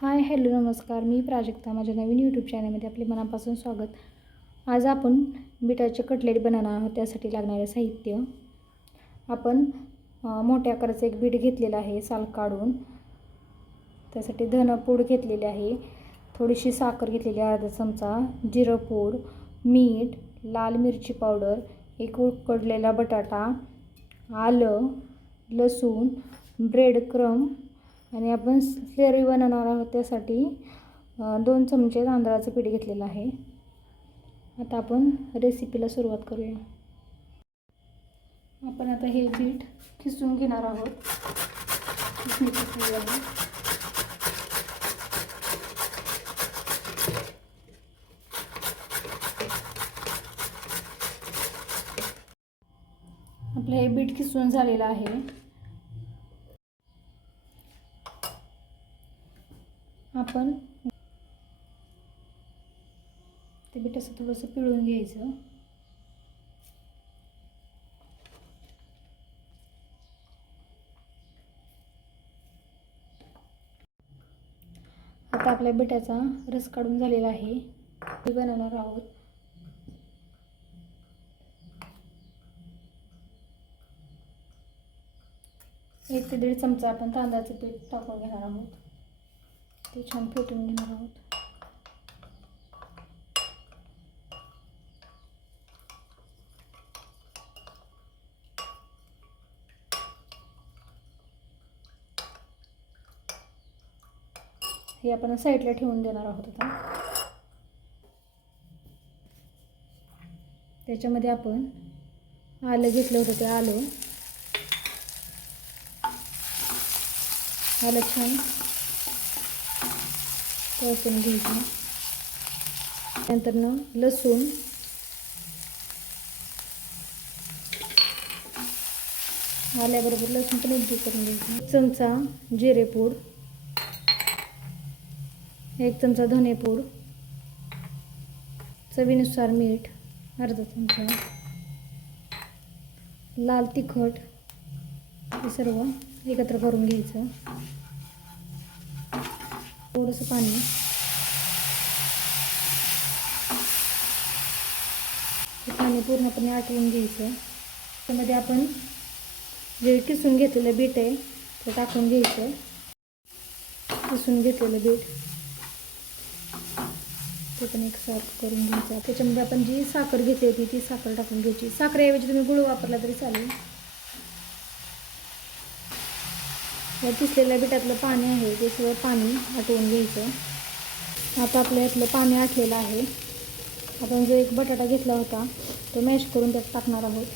Hi hello नमस्कार. मी प्राजक्ता. माझ्या नवीन YouTube चॅनलमध्ये आपले मनापासून स्वागत. आज आपण बिटाचे कटलेट बनवणार आहोत. त्यासाठी लागणारे साहित्य. आपण मोठ्या आकाराचं एक बीट घेतलेलं आहे साल काढून. त्यासाठी धनपूड घेतलेली आहे. थोडीशी साखर घेतलेली आहे अर्धा चमचा. जिरं पूड मीठ लाल मिरची पावडर एक उकडलेला बटाटा आलं लसूण ब्रेड क्रम आणि आपण स्लेरी बनवणार आहोत त्यासाठी दोन चमचे तांदळाचं पीठ घेतलेलं आहे. आता आपण रेसिपीला सुरुवात करूया. आपण आता हे पीठ खिसून घेणार आहोत. खिसणी खिसली आहे. आपलं हे बीट खिसून झालेलं आहे. आपण ते बीट असं थोडंसं पिळून घ्यायचं. आता आपल्या बिटाचा रस काढून झालेला आहे. ते बनवणार आहोत. एक ते दीड चमचा आपण तांदळाचं पीठ टाकून घेणार आहोत. ते छान फेटून घेणार आहोत. हे आपण साईडला ठेवून देणार आहोत आता. त्याच्यामध्ये आपण आलं घेतलं होतं ते आलं. आलं छान. परतून घ्यायचं. नंतरनं लसूण. आल्याबरोबर लसूण पण एक करून घ्यायचं. चमचा जिरेपूड. एक चमचा धनेपूड. चवीनुसार मीठ अर्धा चमचा. लाल तिखट. हे सर्व एकत्र करून घ्यायचं. थोडंसं पाणी. हे पाणी पूर्णपणे आटवून घ्यायचं. त्यामध्ये आपण जे किसून घेतलेलं बीट आहे ते टाकून घ्यायचं. किसून घेतलेलं बीट. ते पण एक साफ करून घ्यायचं. त्याच्यामध्ये आपण जी साखर घेतली होती ती साखर टाकून घ्यायची. साखरेऐवजी तुम्ही गुळ वापरला तरी चालेल. या किसलेल्या बिटातलं पाणी आहे ते सगळं पाणी आटवून घ्यायचं. आता आपल्या यातलं पाणी आटलेलं आहे. आपण जो एक बटाटा घेतला होता तो मॅश करून त्यात टाकणार आहोत.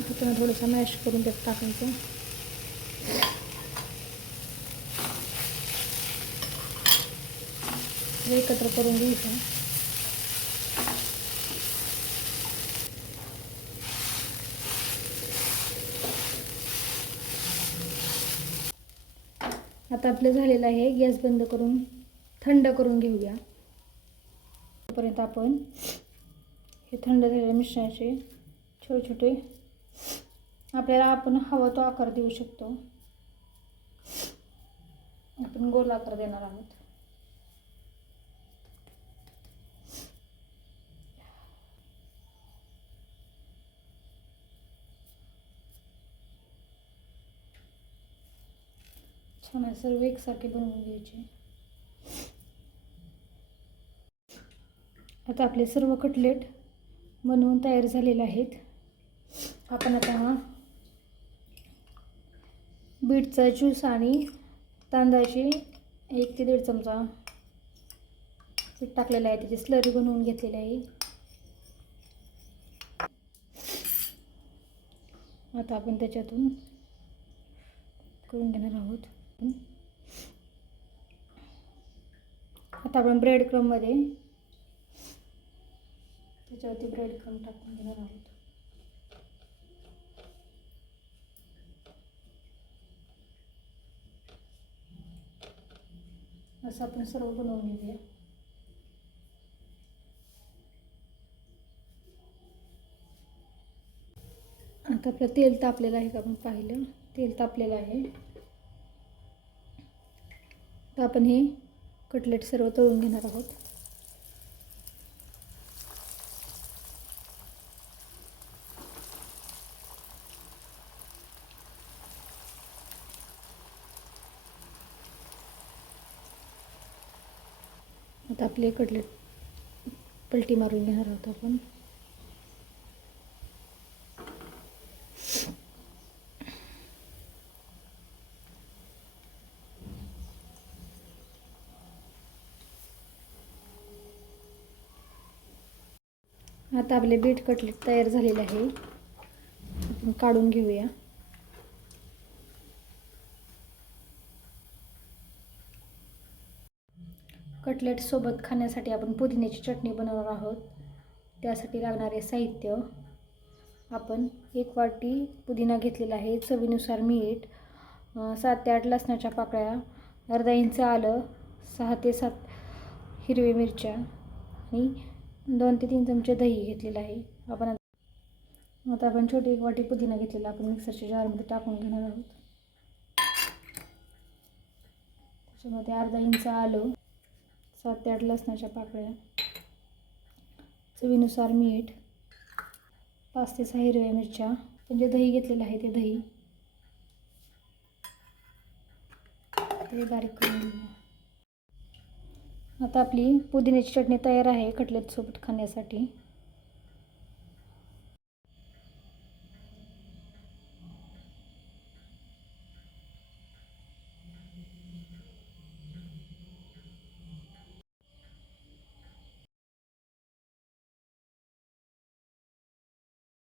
हाताने थोडंसं मॅश करून त्यात टाकायचं. एकत्र करून घ्यायचं. आता आपलं झालेलं आहे. गॅस बंद करून थंड करून घेऊया. तोपर्यंत आपण हे थंड झालेल्या मिश्रणाचे छोटे छोटे आपल्याला आपण हवा तो आकार देऊ शकतो. आपण गोल आकार देणार आहोत. छान आहे सर्व एकसारखे बनवून घ्यायचे. आता आपले सर्व कटलेट बनवून तयार झालेले आहेत. आपण आता हा बीटचा ज्यूस आणि तांदळाची एक ते दीड चमचा पीठ टाकलेलं आहे. त्याची स्लरी बनवून घेतलेली आहे. आता आपण त्याच्यातून करून घेणार आहोत. आता आपण ब्रेड क्रममध्ये त्याच्यावरती ब्रेड क्रम टाकून घेणार आहोत. असं आपण सर्व बनवून घेऊया. आता आपलं तेल तापलेलं आहे का आपण पाहिलं? तेल तापलेलं आहे. तर आपण हे कटलेट सर्व तळून घेणार आहोत. आता आपले कटलेट पलटी मारून घेणार आहोत आपण. आता आपले बीट कटलेट तयार झालेले आहे. आपण काढून घेऊया. कटलेट सोबत खाण्यासाठी आपण पुदिन्याची चटणी बनवणार आहोत. त्यासाठी लागणारे साहित्य. आपण एक वाटी पुदिना घेतलेला आहे. चवीनुसार मीठ सात ते आठ लसणाच्या पाकळ्या अर्धा इंच आलं सहा ते सात हिरव्या मिरच्या आणि दोन ते तीन चमचे दही घेतलेलं आहे. आपण आता आपण छोटी एक वाटी पुदिना घेतलेला आपण मिक्सरच्या जारमध्ये टाकून घेणार आहोत. त्याच्यामध्ये अर्धा इंच आलं सात ते आठ लसणाच्या पाकळ्या चवीनुसार मीठ पाच ते सहा हिरव्या मिरच्या पण जे दही घेतलेलं आहे ते दही. ते बारीक करून आता आपली पुदिन्याची चटणी तयार आहे कटलेटसोबत खाण्यासाठी.